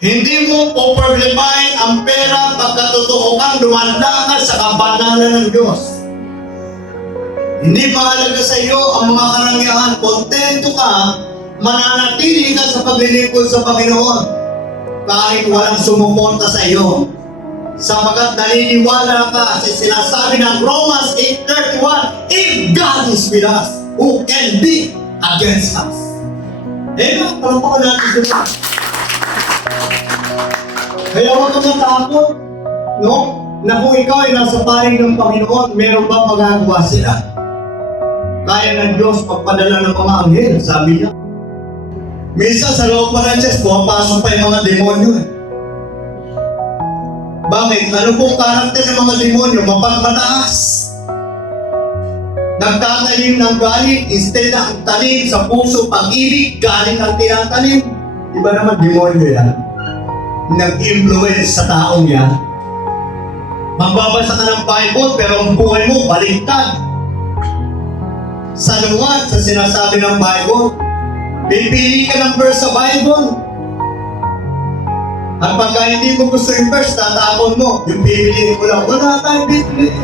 Hindi mo poproblemahin ang pera pagka totoo kang lumalangan sa kabanalan ng Diyos. Hindi mahalaga sa iyo ang mga karangyaan. Kontento ka, mananatili ka sa paglilingkod sa Panginoon kahit walang sumuporta sa iyo. Sapagkat naniniwala ka sa sinasabi ng Romans 8:31, if God is with us, who can be against us? Palakpakan natin sila. Kaya huwag kang matakot, no? Na kung ikaw ay nasa panig ng Panginoon, meron ba magagawa sila? Kaya ng Diyos magpadala ng mga anghel, sabi niya. Minsan sa loob pa ng Diyos, pumapasok pa yung mga demonyo. Bakit? Ano pong karakter ng mga demonyo? Mapagmataas. Nagtatanim ng galit, instead na ang tanim sa puso, pag-ibig, galit ang tinatanim. Iba naman demonyo yan. Nag-influence sa taong yan. Magbabasa ka ng Bible, pero ang buhay mo, baliktad. Salungat sa sinasabi ng Bible. Pipili ka ng verse sa Bible. At pagka hindi mo gusto yung verse, tatapon mo. Yung pipiliin mo lang, wala tayong pipiliin.